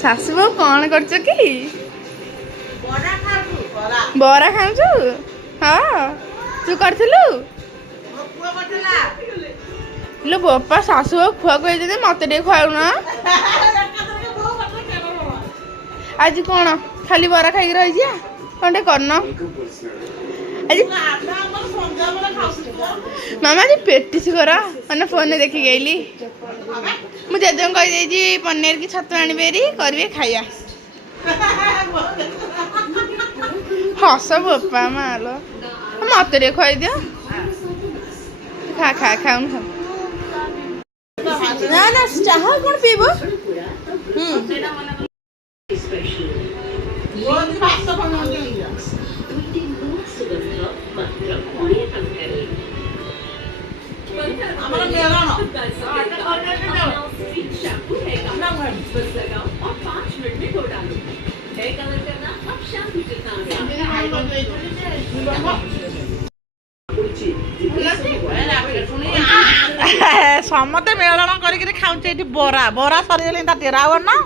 ଶାଶୁ ବୋଉ କଣ କରୁଛ କି? ବରା ଖାଉଛୁ? ହଁ ତୁ କରିଥିଲୁ? ଲୋ ବାପା ଶାଶୁ ବୋଉ ଖୁଆକୁ ହେଇଛନ୍ତି ମତେ ଟିକେ ଖୁଆଉନ। ଆଜି କଣ ଖାଲି ବରା ଖାଇକି ରହିଯିବା? କଣ ଟିକେ କରୁନ ଆଜି? ମାମା ଆଜି ପେଟିସ୍ କର ମାନେ ଫୋନରେ ଦେଖିକି ଆଇଲି। ମୁଁ ଜେଜେଙ୍କୁ କହିଦେଇଛି ପନିର କି ଛତୁ ଆଣିବେ ହେରି କରିବେ ଖାଇବା। ହସ ବୋପା ମାଲୋ ମତେ ଟିକେ ଖୁଆଇଦିଅ। ଖାଉନୁ ଖା। ନା ନା ଚାହା କଣ ପିଇବ? ସମସ୍ତେ ମେଳଣ କରିକି ଖାଉଛେ ଏଠି ବରା ବରା ସରିଗଲେ ତାଟିଏ ଆଉ ନା